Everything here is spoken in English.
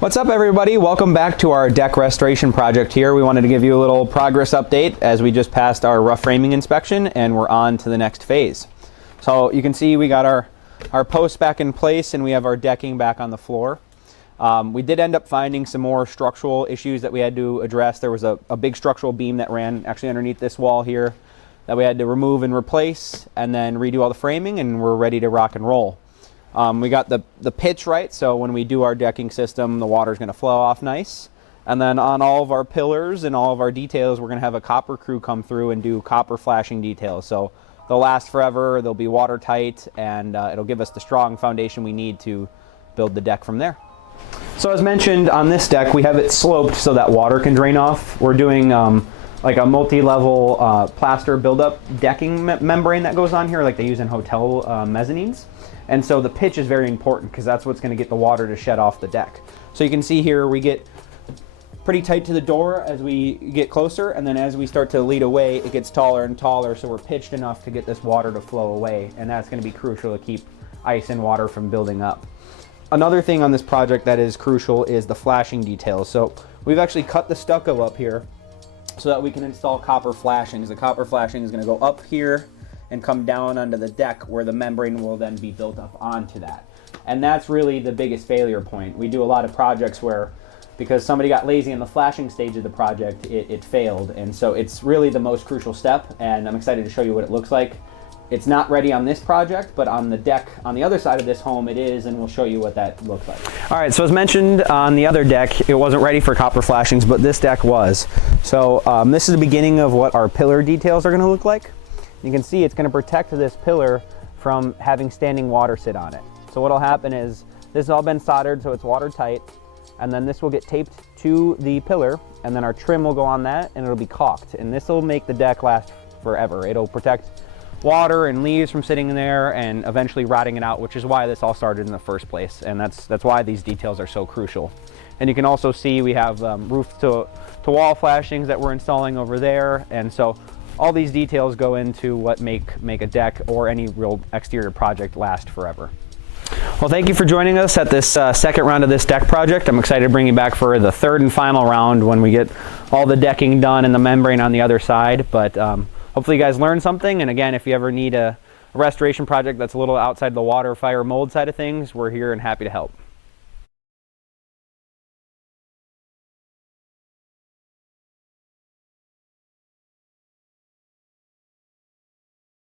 What's up, everybody? Welcome back to our deck restoration project here. We wanted to give you a little progress update as we just passed our rough framing inspection and we're on to the next phase. So you can see we got our posts back in place and we have our decking back on the floor. We did end up finding some more structural issues that we had to address. There was a big structural beam that ran actually underneath this wall here that we had to remove and replace and then redo all the framing, and we're ready to rock and roll. We got the pitch right, so when we do our decking system, the water's going to flow off nice. And then on all of our pillars and all of our details, we're going to have a copper crew come through and do copper flashing details. So they'll last forever, they'll be watertight, and it'll give us the strong foundation we need to build the deck from there. So as mentioned, on this deck, we have it sloped so that water can drain off. We're doing like a multi-level plaster buildup decking membrane that goes on here, like they use in hotel mezzanines. And so the pitch is very important because that's what's going to get the water to shed off the deck. So you can see here we get pretty tight to the door as we get closer, and then as we start to lead away, it gets taller and taller, so we're pitched enough to get this water to flow away, and that's going to be crucial to keep ice and water from building up. Another thing on this project that is crucial is the flashing details. So we've actually cut the stucco up here so that we can install copper flashings. The copper flashing is going to go up here and come down onto the deck where the membrane will then be built up onto that. And that's really the biggest failure point. We do a lot of projects where, because somebody got lazy in the flashing stage of the project, it failed. And so it's really the most crucial step, and I'm excited to show you what it looks like. It's not ready on this project, but on the deck on the other side of this home it is, and we'll show you what that looks like. All right, so as mentioned on the other deck, it wasn't ready for copper flashings, but this deck was. So this is the beginning of what our pillar details are going to look like. You can see it's going to protect this pillar from having standing water sit on it. So what'll happen is this has all been soldered so it's watertight, and then this will get taped to the pillar, and then our trim will go on that and it'll be caulked, and this will make the deck last forever. It'll protect water and leaves from sitting in there and eventually rotting it out, which is why this all started in the first place, and that's why these details are so crucial. And you can also see we have roof to wall flashings that we're installing over there, and so all these details go into what make a deck or any real exterior project last forever. Well, thank you for joining us at this second round of this deck project. I'm excited to bring you back for the third and final round when we get all the decking done and the membrane on the other side. But hopefully you guys learned something. And again, if you ever need a restoration project that's a little outside the water, fire, mold side of things, we're here and happy to help.